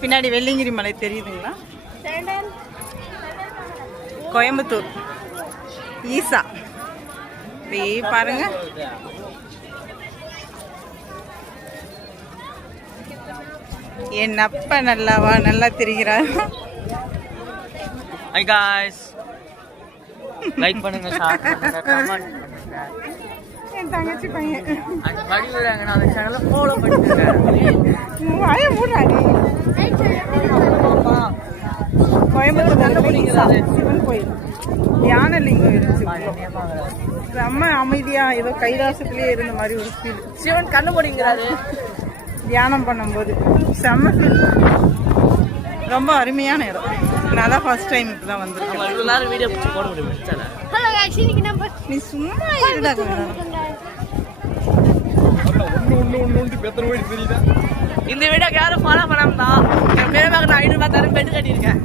பின்னாடி வெள்ளிங்கிரி மலை தெரியுதுங்களா? கோயம்புத்தூர். ஈசா. பாருங்க. என் அப்பா நல்லாவா நல்லா தெரிகிறார். ஹை காய்ஸ் லைக் பண்ணுங்க ஷேர் பண்ணுங்க கமெண்ட் பண்ணுங்க என் தங்கச்சி பையன். அந்த வடிவுறாங்கன்னா அந்த சேனலை ஃபாலோ பண்ணுங்க வாய மூடாடி கோயம்புத்தூர் நல்ல போனீங்களா சிவன் கோயில். தியான லிங்கம் இருந்துச்சு. செம்ம அமைதியா ஏதோ கைலாசத்திலேயே இருந்த மாதிரி ஒரு ஃபீல் சிவன் கண்ணு போடுங்கிறாரு தியானம் பண்ணும்போது. செம்ம ஃபீல் ரொம்ப அருமையான இடம். நான் தான் ஃபர்ஸ்ட் டைம் இப்போ தான் வந்திருக்கேன். வீடியோ பிடிச்சி போட முடியும்? நீ சும்மா இருடா. இந்த வீடியோக்கு யாரும் ஃபாலோ பண்ணாம தான் என் பேருமாக நான் ஐநூறுபா தரம் பெட்டு கட்டியிருக்கேன்.